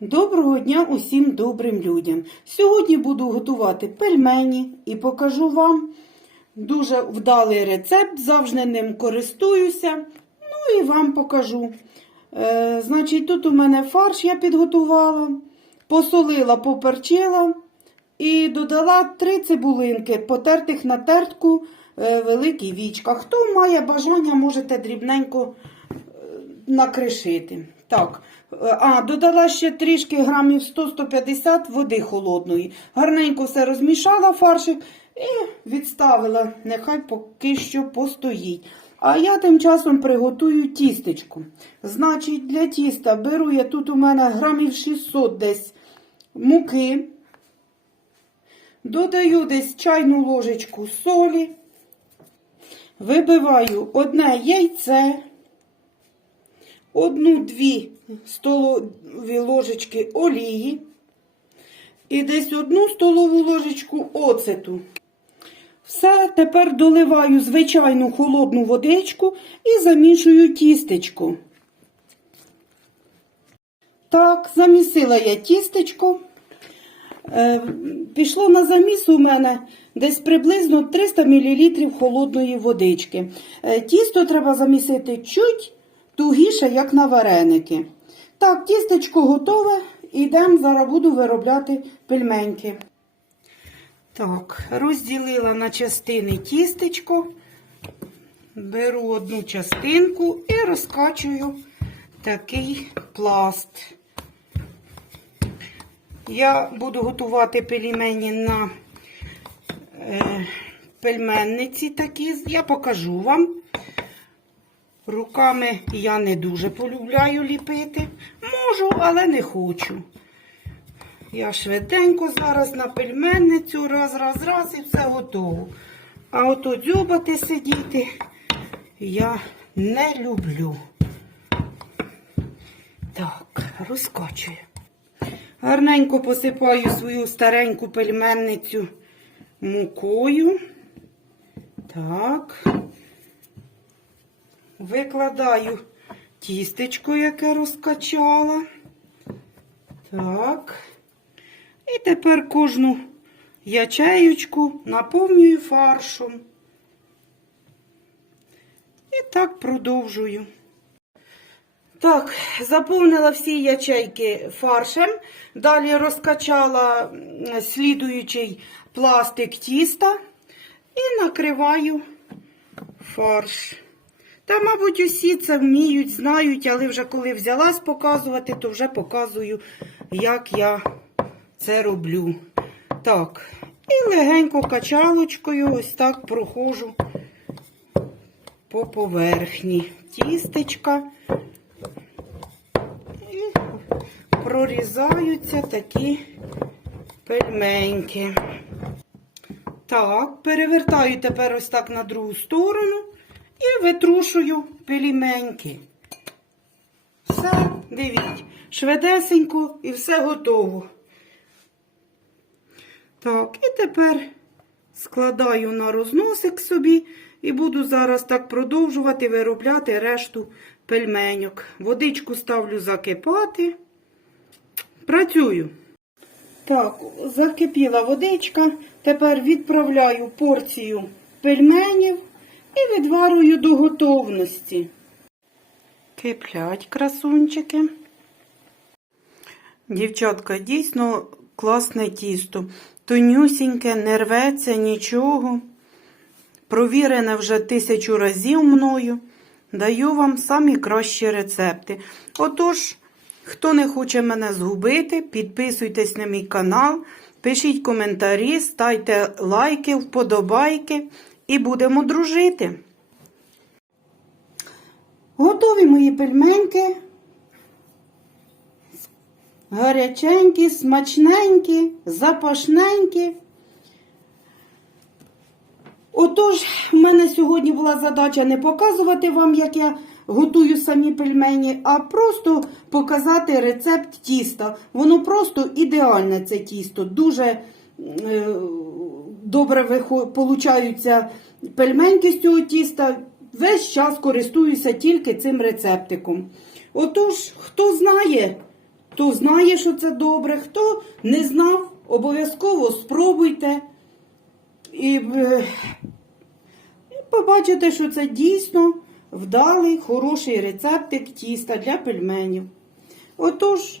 Доброго дня усім добрим людям. Сьогодні буду готувати пельмені і покажу вам дуже вдалий рецепт, завжди ним користуюся. Ну і вам покажу. Е, значить, тут у мене фарш я підготувала, посолила, поперчила і додала три цибулинки, потертих на тертку е, великий вічка. Хто має бажання, можете дрібненько накришити. Так, е, а, додала ще трішки грамів 100-150 води холодної. Гарненько все розмішала фаршик і відставила. Нехай поки що постоїть. А я тим часом приготую тістечко. Значить, для тіста беру я тут у мене грамів 600 десь муки. Додаю десь чайну ложечку солі. Вибиваю одне яйце одну-дві столові ложечки олії і десь одну столову ложечку оцету. Все, тепер доливаю звичайну холодну водичку і замішую тістечко. Так, замісила я тістечко. Е, пішло на заміс у мене десь приблизно 300 мл холодної водички. Е, тісто треба замісити чуть тугіше, як на вареники. Так, тістечко готове. Ідемо, зараз буду виробляти пельменьки. Так, розділила на частини тістечко. Беру одну частинку і розкачую такий пласт. Я буду готувати пельмені на е, пельменниці такі. Я покажу вам. Руками я не дуже полюбляю ліпити. Можу, але не хочу. Я швиденько зараз на пельменницю, раз, раз, раз і все готово. А ото дзюбати сидіти я не люблю. Так, розкачую. Гарненько посипаю свою стареньку пельменницю мукою. Так. Викладаю тістечко, яке розкачала. Так. І тепер кожну ячеючку наповнюю фаршем. І так продовжую. Так, заповнила всі ячейки фаршем. Далі розкачала слідуючий пластик тіста і накриваю фарш. Та, мабуть, усі це вміють, знають, але вже коли взялась показувати, то вже показую, як я це роблю. Так, і легенько качалочкою ось так проходжу по поверхні тістечка. І прорізаються такі пельменьки. Так, перевертаю тепер ось так на другу сторону. І витрушую пеліменьки. Все, дивіть, швидесенько і все готово. Так, і тепер складаю на розносик собі і буду зараз так продовжувати виробляти решту пельменьок. Водичку ставлю закипати. Працюю. Так, закипіла водичка. Тепер відправляю порцію пельменів і відварую до готовності. Киплять красунчики. Дівчатка, дійсно класне тісто. Тонюсіньке, не рветься нічого. Провірене вже тисячу разів мною. Даю вам самі кращі рецепти. Отож, хто не хоче мене згубити, підписуйтесь на мій канал, пишіть коментарі, ставте лайки, вподобайки і будемо дружити. Готові мої пельменьки. Гаряченькі, смачненькі, запашненькі. Отож, в мене сьогодні була задача не показувати вам, як я готую самі пельмені, а просто показати рецепт тіста. Воно просто ідеальне це тісто. Дуже е, добре получаються пельменьки з цього тіста. Весь час користуюся тільки цим рецептиком. Отож, хто знає, Хто знає, що це добре, хто не знав, обов'язково спробуйте. І, е, і побачите, що це дійсно вдалий, хороший рецептик тіста для пельменів. Отож,